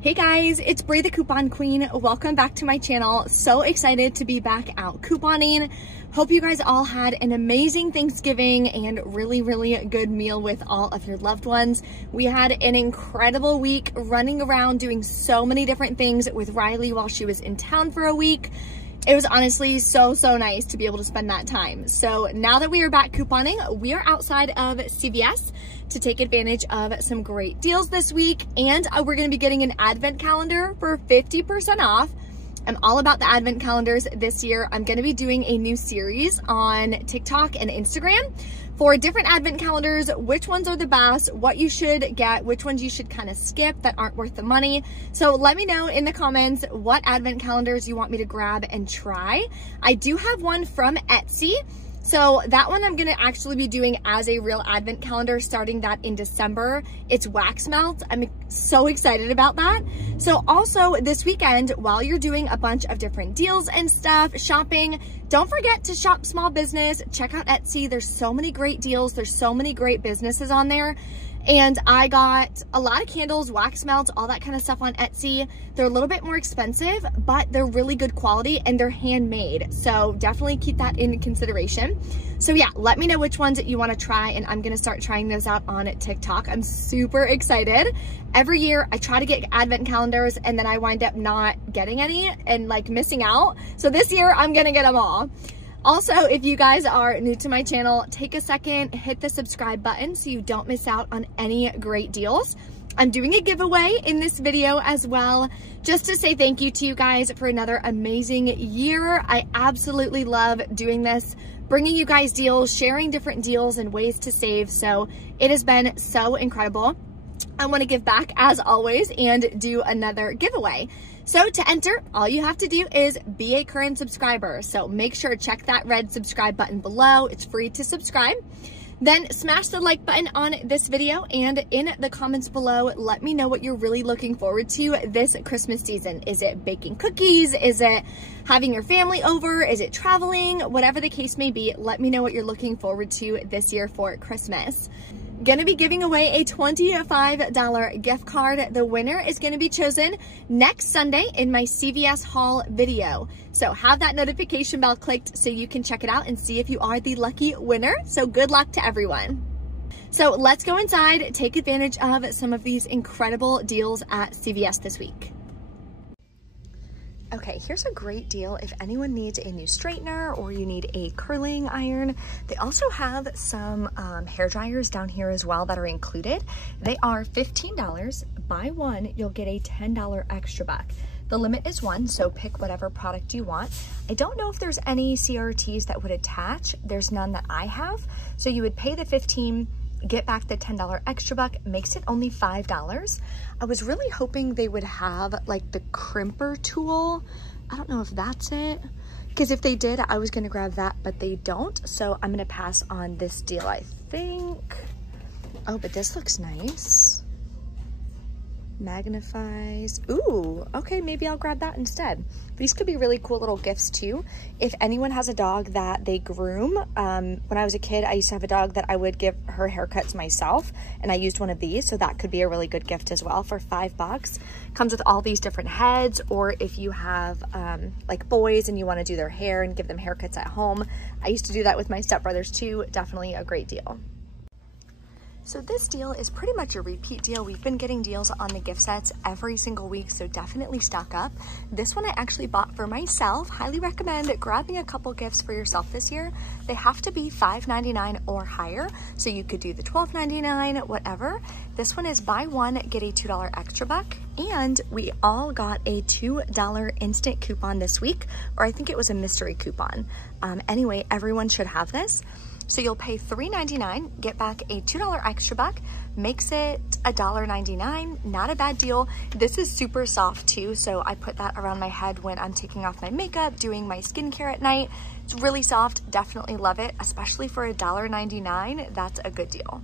Hey guys, it's Brie the Coupon Queen. Welcome back to my channel. So excited to be back out couponing. Hope you guys all had an amazing Thanksgiving and really good meal with all of your loved ones. We had an incredible week running around doing so many different things with Riley while she was in town for a week. It was honestly so nice to be able to spend that time. So now that we are back couponing, we are outside of CVS to take advantage of some great deals this week. And we're gonna be getting an advent calendar for 50% off. I'm all about the advent calendars this year. I'm gonna be doing a new series on TikTok and Instagram for different advent calendars, which ones are the best, what you should get, which ones you should kind of skip that aren't worth the money. So let me know in the comments what advent calendars you want me to grab and try. I do have one from Etsy. So that one I'm gonna actually be doing as a real advent calendar, starting that in December. It's wax melt. I'm so excited about that. So also this weekend, while you're doing a bunch of different deals and stuff, shopping, don't forget to shop small business. Check out Etsy. There's so many great deals. There's so many great businesses on there. And I got a lot of candles, wax melts, all that kind of stuff on Etsy. They're a little bit more expensive, but they're really good quality and they're handmade. So definitely keep that in consideration. So yeah, let me know which ones that you want to try, and I'm going to start trying those out on TikTok. I'm super excited. Every year I try to get advent calendars and then I wind up not getting any and like missing out. So this year I'm going to get them all. Also, if you guys are new to my channel, take a second, hit the subscribe button so you don't miss out on any great deals. I'm doing a giveaway in this video as well, just to say thank you to you guys for another amazing year. I absolutely love doing this, bringing you guys deals, sharing different deals and ways to save. So it has been so incredible. I want to give back as always and do another giveaway. So to enter, all you have to do is be a current subscriber. So make sure to check that red subscribe button below. It's free to subscribe. Then smash the like button on this video, and in the comments below, let me know what you're really looking forward to this Christmas season. Is it baking cookies? Is it having your family over? Is it traveling? Whatever the case may be, let me know what you're looking forward to this year for Christmas. Gonna be giving away a $25 gift card. The winner is gonna be chosen next Sunday in my CVS haul video. So have that notification bell clicked so you can check it out and see if you are the lucky winner. So good luck to everyone. So let's go inside, take advantage of some of these incredible deals at CVS this week. Okay, here's a great deal if anyone needs a new straightener or you need a curling iron. They also have some hair dryers down here as well that are included. They are $15. Buy one, you'll get a $10 extra buck. The limit is one, so pick whatever product you want. I don't know if there's any CRTs that would attach. There's none that I have. So you would pay the $15, get back the $10 extra buck, makes it only $5. I was really hoping they would have like the crimper tool. I don't know if that's it, because if they did, I was gonna grab that, but they don't. So I'm gonna pass on this deal, I think. Oh, but this looks nice. Magnifies. Ooh, okay, maybe I'll grab that instead. These could be really cool little gifts too. If anyone has a dog that they groom, when I was a kid, I used to have a dog that I would give her haircuts myself, and I used one of these, so that could be a really good gift as well for $5. Comes with all these different heads, or if you have like boys and you want to do their hair and give them haircuts at home. I used to do that with my stepbrothers too. Definitely a great deal. So this deal is pretty much a repeat deal. We've been getting deals on the gift sets every single week, so definitely stock up. This one I actually bought for myself. Highly recommend grabbing a couple gifts for yourself this year. They have to be $5.99 or higher, so you could do the $12.99, whatever. This one is buy one, get a $2 extra buck, and we all got a $2 instant coupon this week, or I think it was a mystery coupon. Anyway, everyone should have this. So you'll pay $3.99, get back a $2 extra buck, makes it $1.99. Not a bad deal. This is super soft too, so I put that around my head when I'm taking off my makeup, doing my skincare at night. It's really soft, definitely love it, especially for $1.99. That's a good deal.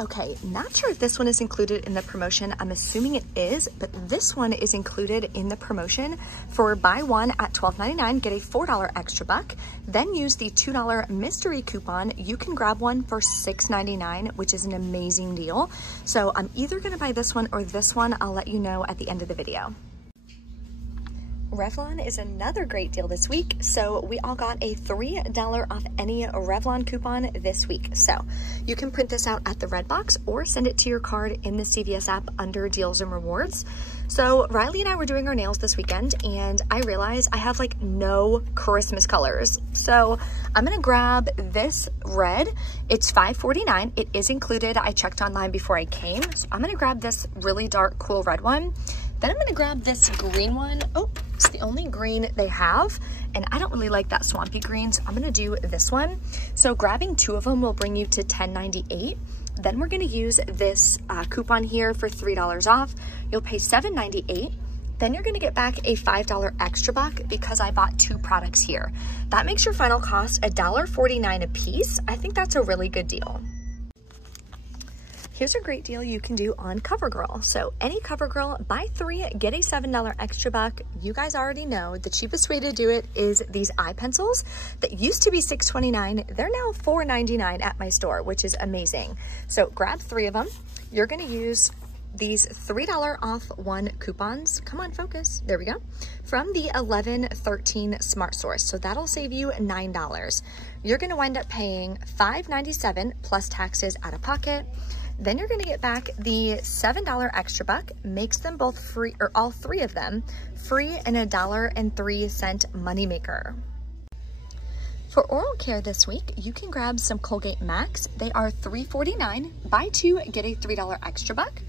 Okay, not sure if this one is included in the promotion. I'm assuming it is, but this one is included in the promotion for buy one at $12.99, get a $4 extra buck. Then use the $2 mystery coupon. You can grab one for $6.99, which is an amazing deal. So I'm either gonna buy this one or this one. I'll let you know at the end of the video. Revlon is another great deal this week. So we all got a $3 off any Revlon coupon this week. So you can print this out at the red box or send it to your card in the CVS app under deals and rewards. So Riley and I were doing our nails this weekend and I realized I have like no Christmas colors. So I'm gonna grab this red. It's $5.49. It is included. I checked online before I came. So I'm gonna grab this really dark, cool red one. Then I'm gonna grab this green one. Oh, it's the only green they have, and I don't really like that swampy green, so I'm gonna do this one. So grabbing two of them will bring you to $10.98. Then we're gonna use this coupon here for $3 off. You'll pay $7.98. Then you're gonna get back a $5 extra buck because I bought two products here. That makes your final cost $1.49 a piece. I think that's a really good deal. Here's a great deal you can do on CoverGirl. So any CoverGirl, buy three, get a $7 extra buck. You guys already know the cheapest way to do it is these eye pencils that used to be $6.29. They're now $4.99 at my store, which is amazing. So grab three of them. You're gonna use these $3 off one coupons. Come on, focus. There we go. From the 1113 Smart Source. So that'll save you $9. You're gonna wind up paying $5.97 plus taxes out of pocket. Then you're gonna get back the $7 extra buck, makes them both free, or all three of them, free and $1.03 moneymaker. For oral care this week, you can grab some Colgate Max. They are $3.49. Buy two, get a $3 extra buck.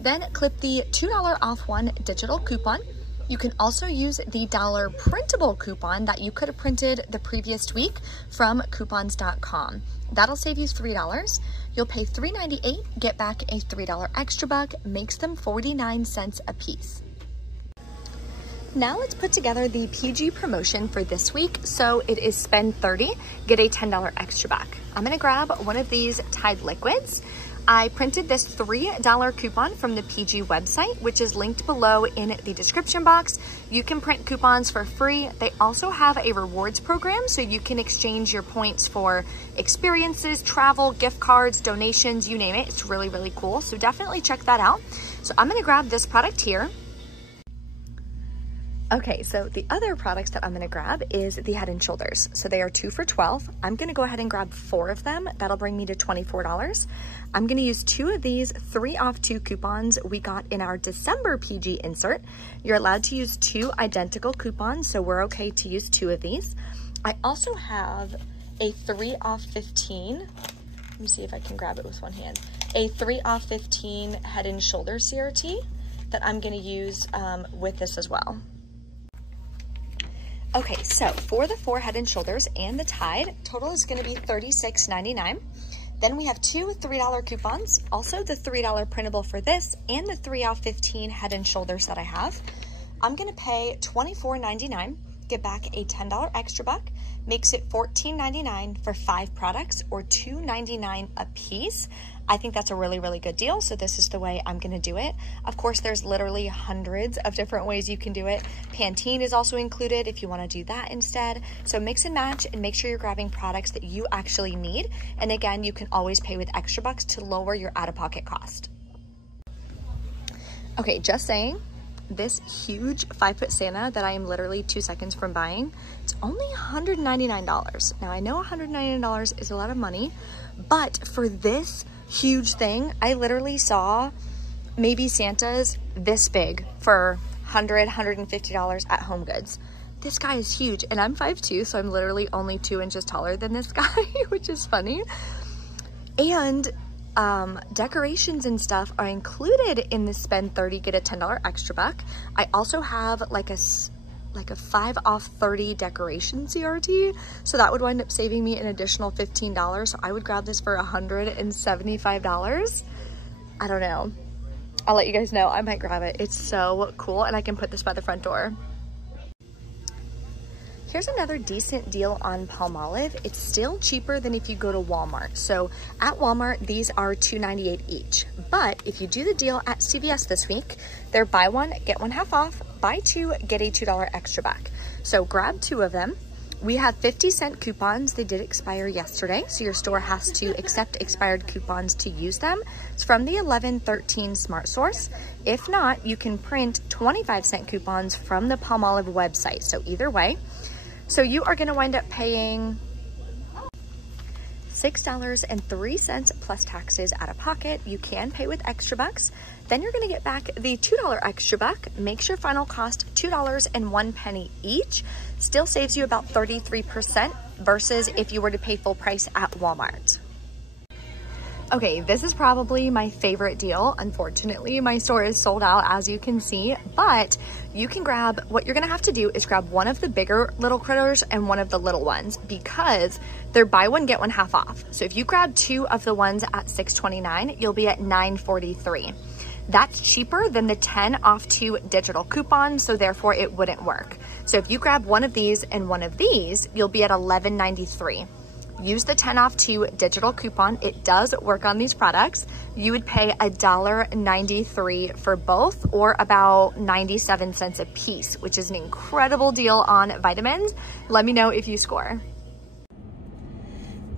Then clip the $2 off one digital coupon. You can also use the $1 printable coupon that you could have printed the previous week from coupons.com. That'll save you $3. You'll pay $3.98, get back a $3 extra buck, makes them 49 cents a piece. Now let's put together the PG promotion for this week. So it is spend 30, get a $10 extra buck. I'm gonna grab one of these Tide liquids. I printed this $3 coupon from the PG website, which is linked below in the description box. You can print coupons for free. They also have a rewards program, so you can exchange your points for experiences, travel, gift cards, donations, you name it. It's really, really cool. So definitely check that out. So I'm gonna grab this product here. Okay, so the other products that I'm gonna grab is the Head & Shoulders. So they are 2 for $12. I'm gonna go ahead and grab 4 of them. That'll bring me to $24. I'm gonna use 2 of these 3 off 2 coupons we got in our December PG insert. You're allowed to use 2 identical coupons, so we're okay to use 2 of these. I also have a 3 off 15. Let me see if I can grab it with one hand. A 3 off 15 Head & Shoulders CRT that I'm gonna use with this as well. Okay, so for the 4 Head & Shoulders and the Tide, total is gonna be $36.99. Then we have 2 $3 coupons, also the $3 printable for this and the 3 off 15 Head & Shoulders that I have. I'm gonna pay $24.99, get back a $10 extra buck, makes it $14.99 for 5 products or $2.99 a piece. I think that's a really, really good deal. So this is the way I'm gonna do it. Of course, there's literally hundreds of different ways you can do it. Pantene is also included if you wanna do that instead. So mix and match and make sure you're grabbing products that you actually need. And again, you can always pay with extra bucks to lower your out-of-pocket cost. Okay, just saying, this huge 5-foot Santa that I am literally 2 seconds from buying, it's only $199. Now I know $199 is a lot of money, but for this huge thing, I literally saw maybe Santas this big for $100, $150 at Home Goods. This guy is huge and I'm 5'2", so I'm literally only 2 inches taller than this guy, which is funny. And decorations and stuff are included in the spend 30, get a $10 extra buck. I also have like a 5 off 30 decoration CRT. So that would wind up saving me an additional $15. So I would grab this for $175. I don't know. I'll let you guys know. I might grab it. It's so cool. And I can put this by the front door. Here's another decent deal on Palmolive. It's still cheaper than if you go to Walmart. So at Walmart, these are $2.98 each. But if you do the deal at CVS this week, they're buy one, get one half off, buy two, get a $2 extra back. So grab 2 of them. We have 50-cent coupons. They did expire yesterday, so your store has to accept expired coupons to use them. It's from the 1113 Smart Source. If not, you can print 25-cent coupons from the Palmolive website. So either way. So you are going to wind up paying $6.03 plus taxes out of pocket. You can pay with extra bucks. Then you're going to get back the $2 extra buck. Makes your final cost $2.01 each. Still saves you about 33% versus if you were to pay full price at Walmart. Okay, this is probably my favorite deal. Unfortunately, my store is sold out, as you can see, but you can grab, what you're gonna have to do is grab one of the bigger little critters and one of the little ones, because they're buy one, get one half off. So if you grab 2 of the ones at $6.29, you'll be at $9.43. That's cheaper than the 10 off 2 digital coupons, so therefore it wouldn't work. So if you grab one of these and one of these, you'll be at $11.93. Use the 10 off 2 digital coupon. It does work on these products. You would pay $1.93 for both, or about 97 cents a piece, which is an incredible deal on vitamins. Let me know if you score.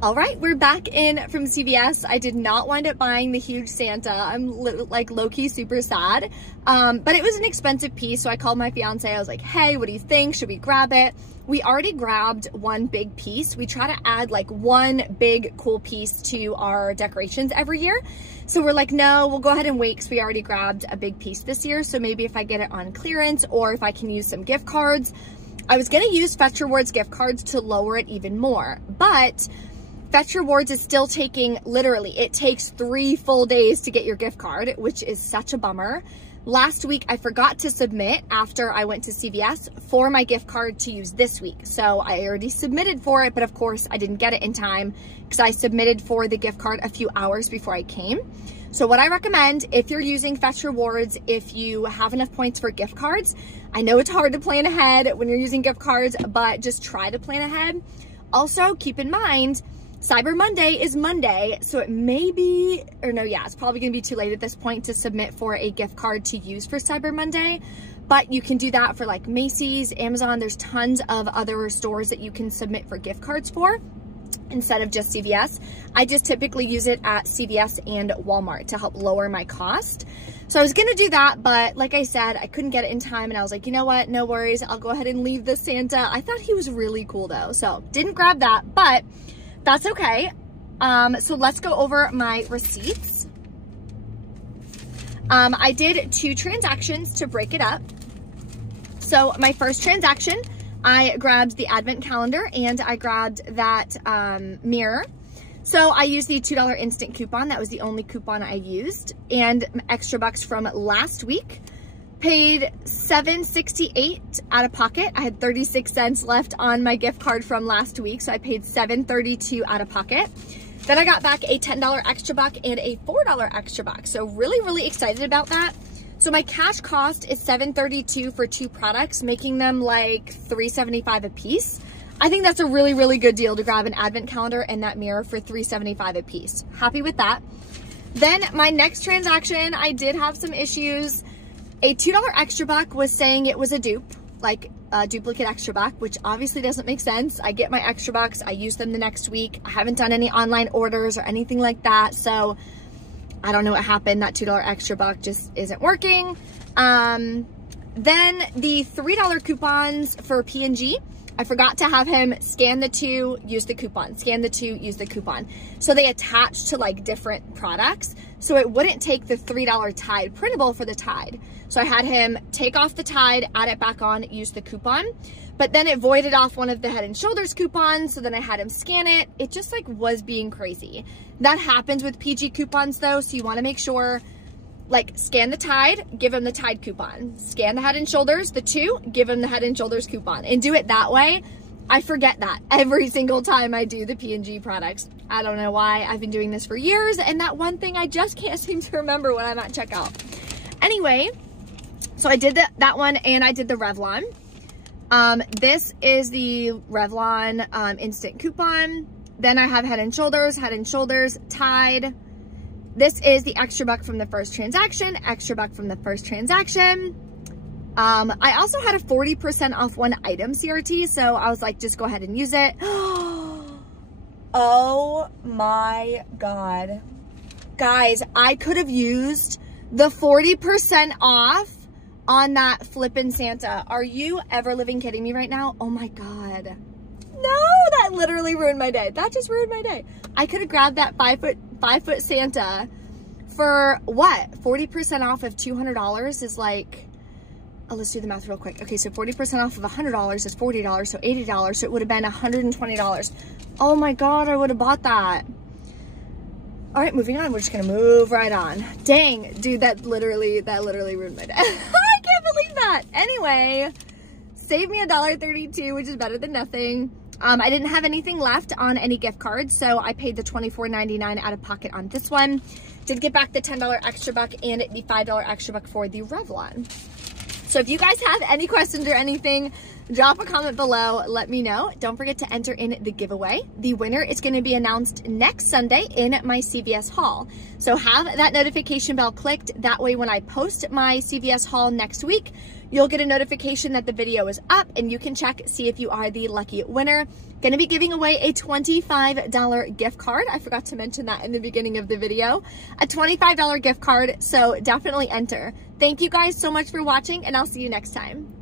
All right, we're back in from CVS. I did not wind up buying the huge Santa. I'm like low-key super sad, but it was an expensive piece. So I called my fiance. I was like, hey, what do you think? Should we grab it? We already grabbed one big piece. We try to add like one big cool piece to our decorations every year. So we're like, no, we'll go ahead and wait because we already grabbed a big piece this year. So maybe if I get it on clearance or if I can use some gift cards. I was gonna use Fetch Rewards gift cards to lower it even more, but Fetch Rewards is still taking, literally, it takes 3 full days to get your gift card, which is such a bummer. Last week, I forgot to submit after I went to CVS for my gift card to use this week. So I already submitted for it, but of course I didn't get it in time because I submitted for the gift card a few hours before I came. So what I recommend, if you're using Fetch Rewards, if you have enough points for gift cards, I know it's hard to plan ahead when you're using gift cards, but just try to plan ahead. Also, keep in mind, Cyber Monday is Monday, so it may be, or no, yeah, it's probably gonna be too late at this point to submit for a gift card to use for Cyber Monday, but you can do that for like Macy's, Amazon. There's tons of other stores that you can submit for gift cards for instead of just CVS. I just typically use it at CVS and Walmart to help lower my cost. So I was gonna do that, but like I said, I couldn't get it in time, and I was like, you know what, no worries, I'll go ahead and leave the Santa. I thought he was really cool though, so didn't grab that, but that's okay. So let's go over my receipts. I did 2 transactions to break it up. So my first transaction, I grabbed the advent calendar and I grabbed that mirror. So I used the $2 instant coupon. That was the only coupon I used, and extra bucks from last week. Paid $7.68 out of pocket. I had 36 cents left on my gift card from last week, so I paid $7.32 out of pocket. Then I got back a $10 extra buck and a $4 extra buck. So really, really excited about that. So my cash cost is $7.32 for 2 products, making them like $3.75 a piece. I think that's a really, really good deal to grab an advent calendar and that mirror for $3.75 a piece. Happy with that. Then my next transaction, I did have some issues. A $2 extra buck was saying it was a dupe, like a duplicate extra buck, which obviously doesn't make sense. I get my extra bucks, I use them the next week. I haven't done any online orders or anything like that, so I don't know what happened. That $2 extra buck just isn't working. Then the $3 coupons for P&G, I forgot to have him scan the 2, use the coupon, scan the 2, use the coupon. So they attach to like different products. So it wouldn't take the $3 Tide printable for the Tide. So I had him take off the Tide, add it back on, use the coupon, but then it voided off one of the Head & Shoulders coupons. So then I had him scan it. It just like was being crazy. That happens with PG coupons though. So you want to make sure, like, scan the Tide, give him the Tide coupon. Scan the Head & Shoulders, the 2, give him the Head & Shoulders coupon, and do it that way. I forget that every single time I do the P&G products. I don't know why. I've been doing this for years, and that one thing I just can't seem to remember when I'm at checkout. Anyway, so I did that one, and I did the Revlon. This is the Revlon instant coupon. Then I have Head & Shoulders, Tide. This is the extra buck from the first transaction, extra buck from the first transaction. I also had a 40% off one item CRT, so I was like, just go ahead and use it. Oh my God. Guys, I could have used the 40% off on that flippin' Santa. Are you ever living kidding me right now? Oh my God. No, that literally ruined my day. That just ruined my day. I could have grabbed that 5 foot Santa for what? 40% off of $200 is like, oh, let's do the math real quick. Okay, so 40% off of $100 is $40, so $80, so it would have been $120. Oh my God, I would have bought that. All right, moving on. We're just gonna move right on. Dang, dude, that literally ruined my day. I can't believe that. Anyway, saved me $1.32, which is better than nothing. I didn't have anything left on any gift cards, so I paid the $24.99 out of pocket on this one. Did get back the $10 extra buck and the $5 extra buck for the Revlon. So if you guys have any questions or anything, drop a comment below, let me know. Don't forget to enter in the giveaway. The winner is going to be announced next Sunday in my CVS haul. So have that notification bell clicked. That way when I post my CVS haul next week, you'll get a notification that the video is up and you can check, see if you are the lucky winner. Going to be giving away a $25 gift card. I forgot to mention that in the beginning of the video. A $25 gift card, so definitely enter. Thank you guys so much for watching, and I'll see you next time.